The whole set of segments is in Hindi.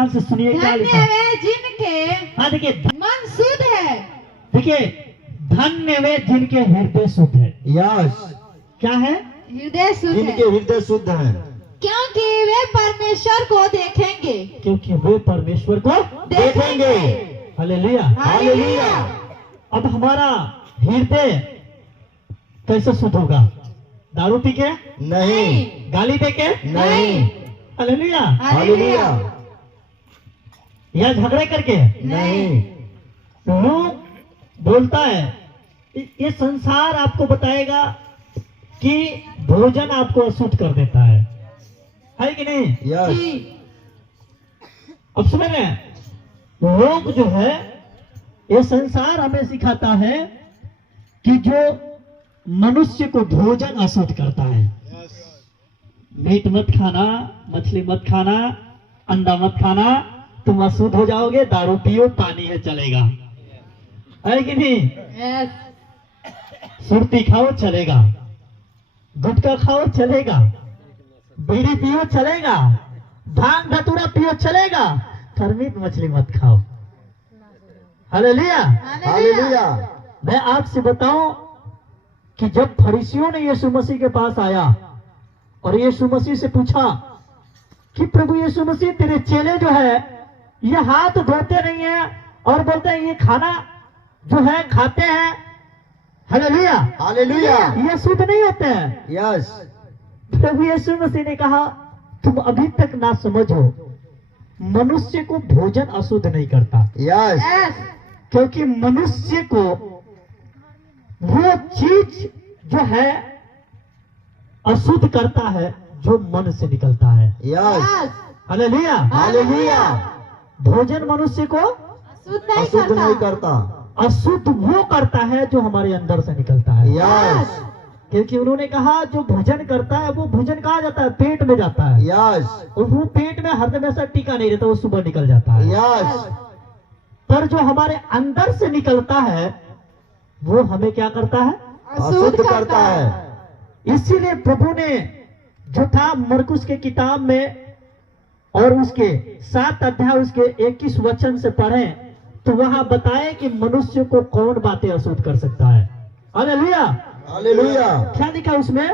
ध्यान से सुनिए क्या लिखा है। धन्य वे जिनके हाँ देखिए, मन शुद्ध है। देखिए धन्य वे जिनके हृदय शुद्ध है। यस, क्या है? हृदय शुद्ध जिनके है, हृदय शुद्ध है, क्योंकि वे परमेश्वर को देखेंगे। क्योंकि वे परमेश्वर को देखेंगे। हालेलुया। हालेलुया। अब हमारा हृदय कैसे शुद्ध होगा? दारू पी के? नहीं, गाली दे के? नहीं, हालेलुया। हालेलुया, या झगड़े करके? नहीं। लोग बोलता है, ये संसार आपको बताएगा कि भोजन आपको अशुद्ध कर देता है कि नहीं? यस, जी, अब सुन रहे हैं, लोग जो है, ये संसार हमें सिखाता है कि जो मनुष्य को भोजन अशुद्ध करता है, मीट मत खाना, मछली मत खाना, अंडा मत खाना, तुम अशुद्ध हो जाओगे, दारू पियो, पानी है चलेगा, है कि नहीं? यस, सुरती खाओ चलेगा, गुटखा खाओ चलेगा, बीड़ी पियो चलेगा, भांग धतूरा पियो चलेगा, पर मीट मछली मत खाओ। हालेलुया। हालेलुया। मैं आपसे बताऊं कि जब फरीसियों ने यीशु मसीह के पास आया और यीशु मसीह से पूछा कि प्रभु यीशु मसीह, तेरे चेले जो है ये हाथ धोते नहीं है और बोलते हैं ये खाना जो है खाते हैं, हालेलुया, हालेलुया। ये शुद्ध नहीं होते हैं। यस, प्रभु यीशु मसीह ने कहा, तुम अभी तक ना समझो, मनुष्य को भोजन अशुद्ध नहीं करता, यस, यस, क्योंकि मनुष्य को वो चीज जो है अशुद्ध करता है जो मन से निकलता है। Yes, yes, hallelujah. हालेलुया। भोजन मनुष्य को शुद्ध नहीं अशुद्ध नहीं करता। करता। अशुद्ध वो करता है जो हमारे अंदर से निकलता है। यस, क्योंकि उन्होंने कहा जो भोजन करता है वो भोजन कहाँ जाता है? पेट में जाता है, यस, और वो पेट में हमेशा टिका नहीं रहता, वो सुबह निकल जाता है। यस, पर जो हमारे अंदर से निकलता है वो हमें क्या करता है? अशुद्ध करता है। इसीलिए प्रभु ने जो था मरकुस के किताब में और उसके 7 अध्याय उसके 21 वचन से पढ़े तो वहां बताए कि मनुष्य को कौन बातें अशुद्ध कर सकता है। हालेलुया। हालेलुया। क्या लिखा उसमें?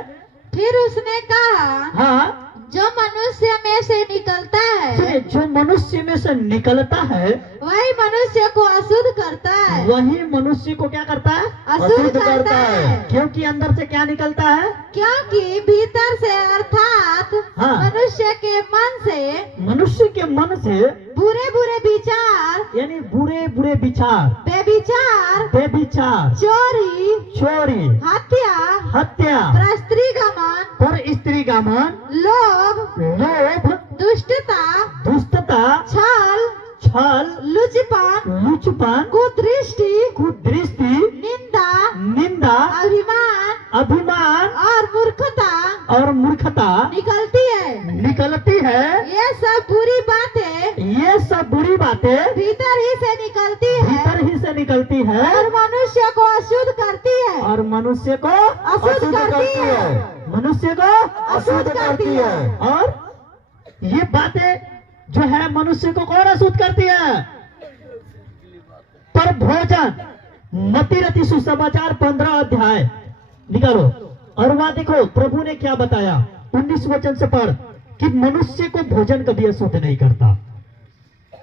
फिर उसने कहा, हाँ, जो मनुष्य में से निकलता है सुनिए, जो मनुष्य में से निकलता है वही मनुष्य को अशुद्ध करता है। वही मनुष्य को क्या करता है? अशुद्ध करता है, क्योंकि अंदर से क्या निकलता है? क्योंकि भीतर से अर्थात हाँ। मनुष्य के मन से मनुष्य के मन से, बुरे बुरे विचार, यानी बुरे बुरे विचार, बेविचार, बेविचार, चोरी, चोरी, हत्या, हत्या, परस्त्रीगमन, पर स्त्री गमन, लोभ, लोभ, दुष्टता, दुष्टता, छल, छल, लुचपन, लुचपन, कुदृष्टि, कुदृष्टि, निंदा, निंदा, अभिमान अभिमान और मूर्खता और मूर्खता निकलती है। निकलती है। ये सब बुरी बातें ये सब बुरी बातें भीतर ही से निकलती है भीतर ही से निकलती है और मनुष्य को अशुद्ध करती है। और मनुष्य को अशुद्ध करती है। मनुष्य को अशुद्ध करती है। और ये बातें जो है मनुष्य को कौन अशुद्ध करती है? पर भोजन, मत्ती रति सुसमाचार 15 अध्याय निकालो और वहां देखो प्रभु ने क्या बताया। 19 वचन से पढ़ कि मनुष्य को भोजन कभी अशुद्ध नहीं करता।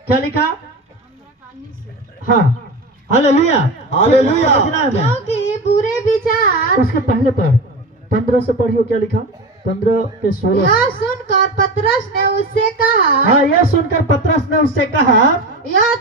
क्या लिखा? हाँ, हालेलुया, हालेलुया। समझना है मैं। क्योंकि बुरे विचार, उसके पहले पढ़, 15 से पढ़ियो। क्या लिखा? 15 के 16। यह सुनकर पतरस ने उससे कहा, हाँ, यह सुनकर पतरस ने उससे कहा, यह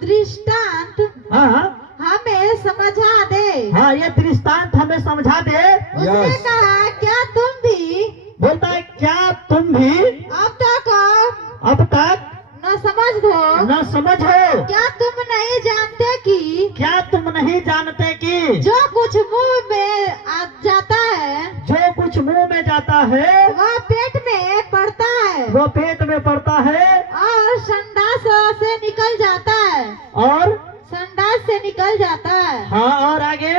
दृष्टांत हाँ हमें समझा दे। हाँ, ये दृष्टांत हमें समझा दे। उसने यस। कहा, क्या तुम भी बोलता है क्या तुम भी अब तक न समझ दो? न समझो? क्या तुम नहीं जानते कि क्या तुम नहीं जानते कि जो कुछ मुंह में आ जाता है जो कुछ मुंह में जाता है वह पेट में पड़ता है वो पेट में पड़ता है और संडास से निकल जाता है, और संडास से निकल जाता है। हाँ, और आगे,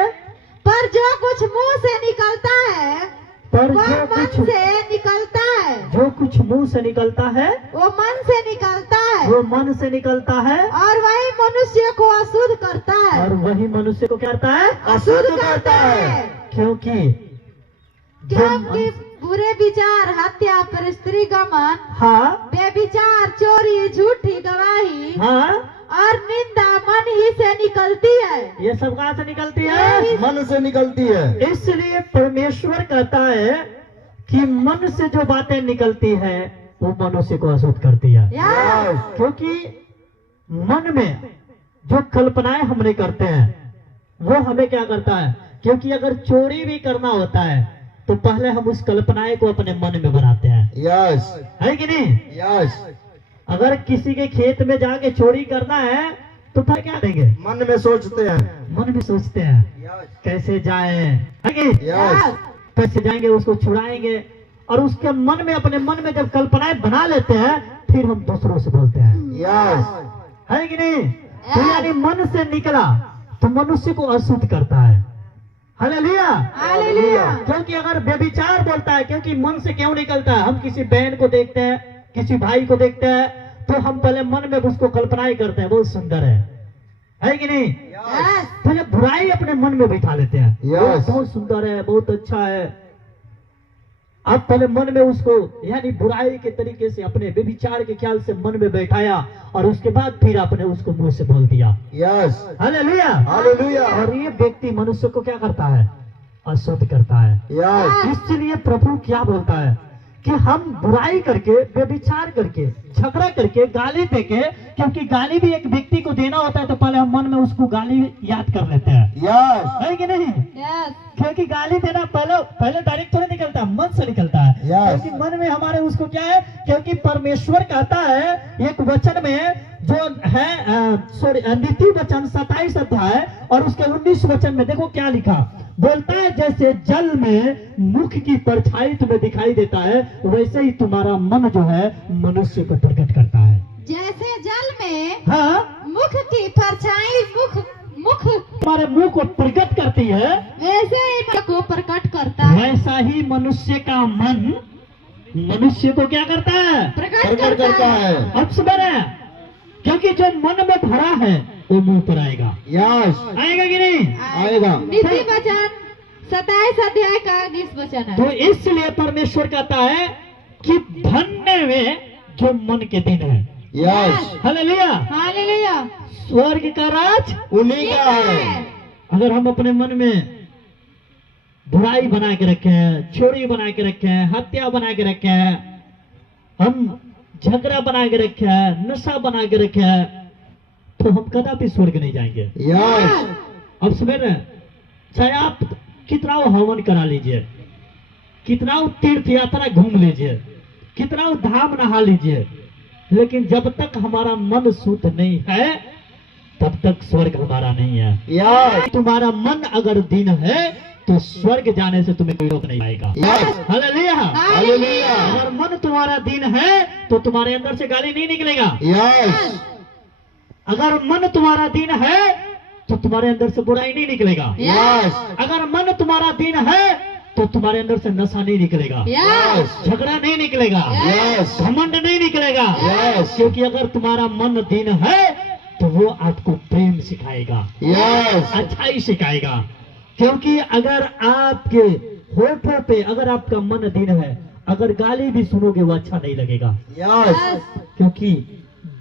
पर जो कुछ मुंह से निकलता है पर वह जो मन कुछ से निकलता है, जो कुछ मुंह से निकलता है वो मन से निकलता है। वो मन से निकलता है और वही मनुष्य को अशुद्ध करता है। और वही मनुष्य को क्या करता है? अशुद्ध करता है। क्योंकि जो क्योंकि बुरे विचार, हत्या, परस्त्री गमन, हाँ बेविचार, चोरी, झूठी गवाही हाँ और निंदा मन ही से निकलती है। ये सब कहाँ से निकलती है? मन से निकलती है। इसलिए परमेश्वर कहता है कि मन से जो बातें निकलती है वो मनुष्य को अशुद्ध करती है। यस। क्योंकि मन में जो कल्पनाएं हमने करते हैं वो हमें क्या करता है? क्योंकि अगर चोरी भी करना होता है तो पहले हम उस कल्पनाएं को अपने मन में बनाते हैं, यस। है कि नहीं? यस। अगर किसी के खेत में जाके चोरी करना है तो फिर क्या देंगे? मन में सोचते हैं। मन में सोचते हैं यस। कैसे जाए, है कि? यस। कैसे जाएंगे, उसको छुड़ाएंगे। और उसके मन में, अपने मन में जब कल्पनाएं बना लेते हैं फिर हम दूसरों से बोलते हैं, यस। है कि नहीं? तो यानी मन से निकला तो मनुष्य को अशुद्ध करता है। हालेलुया। हालेलुया। क्योंकि अगर व्यभिचार बोलता है, क्योंकि मन से क्यों निकलता है? हम किसी बहन को देखते हैं, किसी भाई को देखते हैं तो हम पहले मन में उसको कल्पनाएं करते हैं, बहुत सुंदर है कि नहीं? यस। पहले बुराई अपने मन में बिठा लेते हैं, Yes. बहुत सुंदर है, बहुत अच्छा है। अब पहले मन में उसको यानी बुराई के तरीके से अपने व्यभिचार के ख्याल से मन में बैठाया और उसके बाद फिर आपने उसको मुंह से बोल दिया। यस। हालेलुया। हालेलुया। और ये व्यक्ति मनुष्य को क्या करता है? अशुद्ध करता है। यस। इसलिए प्रभु क्या बोलता है कि हम बुराई करके, व्यभिचार करके, झगड़ा करके, गाली देके, क्योंकि गाली भी एक व्यक्ति को देना होता है तो पहले हम मन में उसको गाली याद कर लेते हैं, यस। है कि नहीं? यस। क्योंकि गाली देना पहले डायरेक्ट थोड़ा निकलता है, मन से निकलता है। Yes. क्योंकि मन में हमारे उसको क्या है? क्योंकि परमेश्वर कहता है एक वचन में जो है नीति वचन 27 अध्याय और उसके 19 वचन में देखो क्या लिखा। बोलता है जैसे जल में मुख की परछाई तुम्हें दिखाई देता है वैसे ही तुम्हारा मन जो है मनुष्य को प्रकट करता है। जैसे जल में हाँ, मुख की परछाई मुख तुम्हारे मुंह को प्रकट करती है वैसे ही मन को प्रकट करता है। वैसा ही मनुष्य का मन मनुष्य को क्या करता है? प्रकट करता है। अब सुबह है, क्योंकि जो मन में भरा है वो मुंह पर आएगा। यस। आएगा कि नहीं? आएगा। नीति वचन 27 अध्याय का 19 वचन है। तो इसलिए परमेश्वर कहता है कि धन्य वे जो मन के दिन है। यस। हालेलुया। हालेलुया। स्वर्ग का राज उन्हीं का है। अगर हम अपने मन में बुराई बना के रखे हैं, चोरी बना के रखे हैं, हत्या बना के रखे हैं, हम झगड़ा बना के रखे हैं, नशा बना के रखे हैं, तो हम कदापि स्वर्ग नहीं जाएंगे। यस। अब समझ रहे हैं? चाहे आप कितना हवन करा लीजिए, कितना तीर्थ यात्रा घूम लीजिए, कितना धाम नहा लीजिए, लेकिन जब तक हमारा मन शुद्ध नहीं है तब तक स्वर्ग हमारा नहीं है। यस। तुम्हारा मन अगर दीन है तो स्वर्ग जाने से तुम्हें कोई रोक नहीं पाएगा। यस। हालेलुया। हालेलुया। अगर मन तुम्हारा दीन है तो तुम्हारे अंदर से गाली नहीं निकलेगा। यस। अगर मन तुम्हारा दीन है तो तुम्हारे अंदर से बुराई नहीं निकलेगा। यस। अगर मन तुम्हारा दीन है तो तुम्हारे अंदर से नशा नहीं निकलेगा, यस। झगड़ा नहीं निकलेगा, यस। घमंड नहीं निकलेगा। यस। क्योंकि अगर तुम्हारा मन दीन है तो वो आपको प्रेम सिखाएगा, यस। अच्छाई सिखाएगा। क्योंकि अगर आपके होठों पे अगर आपका मन दीन है, अगर गाली भी सुनोगे वो अच्छा नहीं लगेगा। यस। क्योंकि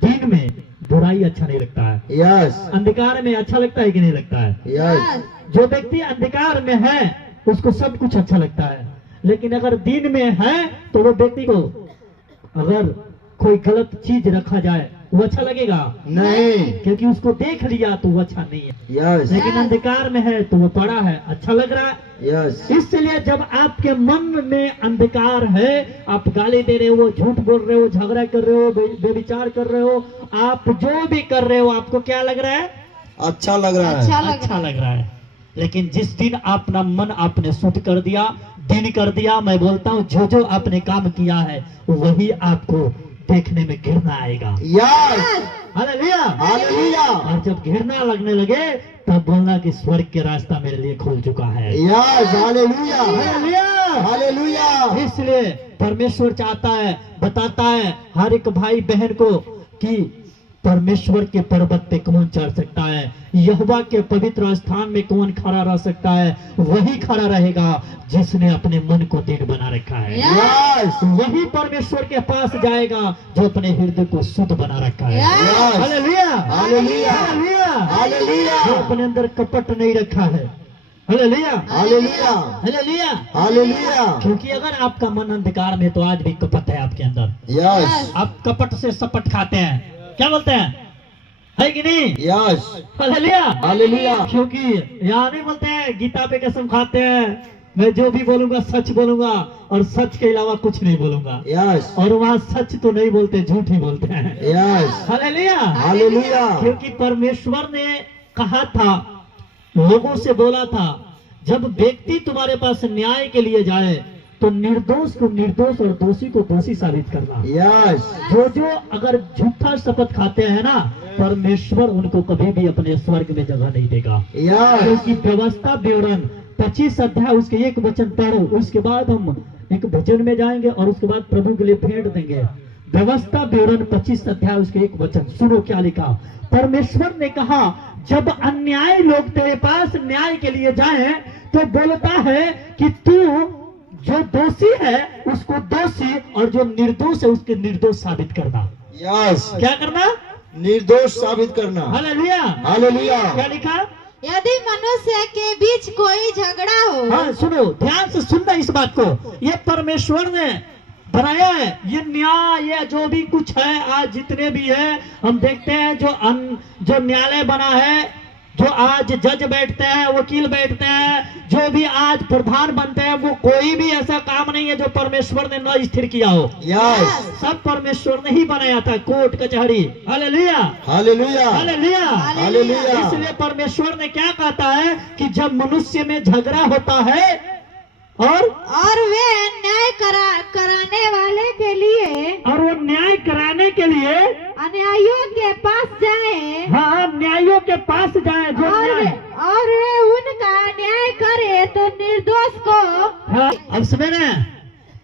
दिन में बुराई अच्छा नहीं लगता है, यस। अंधकार में अच्छा लगता है कि नहीं लगता है? यस। जो व्यक्ति अंधकार में है उसको सब कुछ अच्छा लगता है, लेकिन अगर दिन में है तो वो व्यक्ति को अगर कोई गलत चीज रखा जाए वो अच्छा लगेगा नहीं। क्योंकि उसको देख लिया तो वो अच्छा नहीं है। यस। लेकिन अंधकार में है तो वो पड़ा है, अच्छा लग रहा है। यस। इसलिए जब आपके मन में अंधकार है, आप गाली दे रहे हो, झूठ बोल रहे हो, झगड़ा कर रहे हो, बेविचार कर रहे हो, आप जो भी कर रहे हो आपको क्या लग रहा है? अच्छा लग रहा है। अच्छा लग रहा है। लेकिन जिस दिन अपना मन आपने शुद्ध कर दिया, दिन कर दिया, मैं बोलता हूँ जो जो आपने काम किया है वही आपको देखने में घृणा आएगा। यस। हालेलुया। हालेलुया। और जब घृणा लगने लगे तब बोलना कि स्वर्ग के रास्ता मेरे लिए खुल चुका है। यस। हालेलुया। हालेलुया। हालेलुया। इसलिए परमेश्वर चाहता है, बताता है हर एक भाई बहन को कि परमेश्वर के पर्वत पे कौन चढ़ सकता है, यहोवा के पवित्र स्थान में कौन खड़ा रह सकता है। वही खड़ा रहेगा जिसने अपने मन को दृढ़ बना रखा है। यस वही परमेश्वर के पास जाएगा जो अपने हृदय को शुद्ध बना रखा है। Yes hallelujah, hallelujah, hallelujah, hallelujah, जो अपने अंदर कपट नहीं रखा है। Hallelujah, hallelujah, hallelujah. हालेलुया। क्योंकि अगर आपका मन अंधकार में तो आज भी कपट है आपके अंदर। यस आप कपट से सपट खाते हैं, क्या बोलते हैं, है कि नहीं? Yes hallelujah, hallelujah. क्योंकि यहाँ नहीं बोलते हैं गीता पे कसम खाते हैं मैं जो भी बोलूंगा सच बोलूंगा और सच के अलावा कुछ नहीं बोलूंगा। यस और वहाँ सच तो नहीं बोलते, झूठ ही बोलते हैं। Yes hallelujah, hallelujah. क्योंकि परमेश्वर ने कहा था, लोगों से बोला था, जब व्यक्ति तुम्हारे पास न्याय के लिए जाए तो निर्दोष को निर्दोष और दोषी को दोषी साबित करना। यस जो अगर झूठा शपथ खाते हैं ना, परमेश्वर उनको कभी भी अपने स्वर्ग में जगह नहीं देगा। यस क्योंकि व्यवस्था विवरण 25 अध्याय उसके 1 वचन पढ़ो, उसके बाद हम एक भजन में जाएंगे और उसके बाद प्रभु के लिए भेंट देंगे। व्यवस्था विवरण 25 अध्याय उसके 1 वचन सुनो क्या लिखा। परमेश्वर ने कहा, जब अन्याय लोग तेरे पास न्याय के लिए जाएं तो बोलता है कि तू जो दोषी है उसको दोषी और जो निर्दोष है उसके निर्दोष साबित करना। यस क्या करना? निर्दोष साबित करना। Hallelujah, hallelujah. क्या लिखा? यदि मनुष्य के बीच कोई झगड़ा हो, हाँ सुनो, ध्यान से सुनना इस बात को। ये परमेश्वर ने बनाया है, ये न्याय, ये जो भी कुछ है आज जितने भी है हम देखते हैं, जो न्यायालय बना है, जो आज जज बैठते हैं, वकील बैठते हैं, जो भी आज प्रधान बनते हैं, वो कोई भी ऐसा काम नहीं है जो परमेश्वर ने न स्थिर किया हो। यस सब परमेश्वर ने ही बनाया था, कोर्ट कचहरी। Hallelujah, hallelujah, hallelujah, hallelujah. इसलिए परमेश्वर ने क्या कहता है कि जब मनुष्य में झगड़ा होता है और वे न्याय कराने वाले के लिए, और वो न्याय कराने के लिए अन्यायियों के पास जाए, हाँ न्यायों के पास जाए, जो न्याय, और वे उनका न्याय करे तो निर्दोष को। हाँ, अब समझ रहे हैं?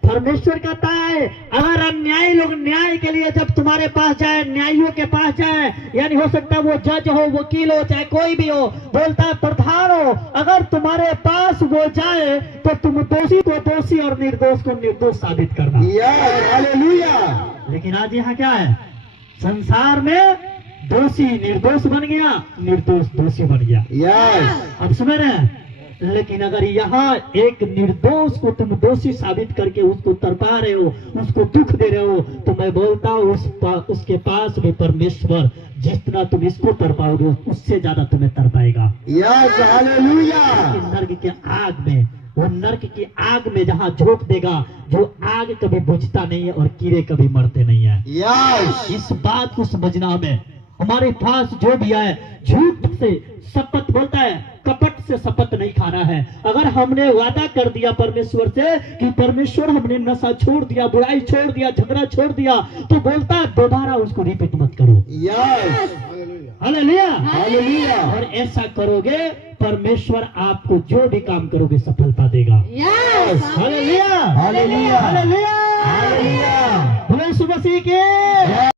परमेश्वर कहता है अगर अन्यायी लोग न्याय के लिए जब तुम्हारे पास जाए, न्यायियों के पास जाए, यानी हो सकता है वो जज हो, वकील हो, चाहे कोई भी हो, बोलता है प्रधान हो, अगर तुम्हारे पास वो जाए तो तुम दोषी को दोषी और निर्दोष को निर्दोष साबित करना। Yes hallelujah. लेकिन आज यहाँ क्या है, संसार में दोषी निर्दोष बन गया, निर्दोष दोषी बन गया। यस अब समझ रहे हैं? लेकिन अगर यहाँ एक निर्दोष को तुम दोषी साबित करके उसको तरपा रहे हो, उसको दुख दे रहे हो, तो मैं बोलता हूँ उसके पास भी परमेश्वर जितना तुम इसको तरपाओगे उससे ज्यादा तुम्हें तरपाएगा। Yes hallelujah. नर्क के आग में, वो नर्क की आग में जहाँ झोंक देगा, जो आग कभी बुझता नहीं है और कीड़े कभी मरते नहीं है। यस इस बात को समझना हमें। हमारे पास जो भी है, झूठ से शपथ बोलता है, कपट से शपथ नहीं खाना है। अगर हमने वादा कर दिया परमेश्वर से कि परमेश्वर हमने नशा छोड़ दिया, बुराई छोड़ दिया, झगड़ा छोड़ दिया, तो बोलता है दोबारा उसको रिपीट मत करो। Yes hallelujah, hallelujah. और ऐसा करोगे परमेश्वर आपको जो भी काम करोगे सफलता देगा। Yes hallelujah, hallelujah. Hallelujah, hallelujah. बोलो यीशु मसीह के।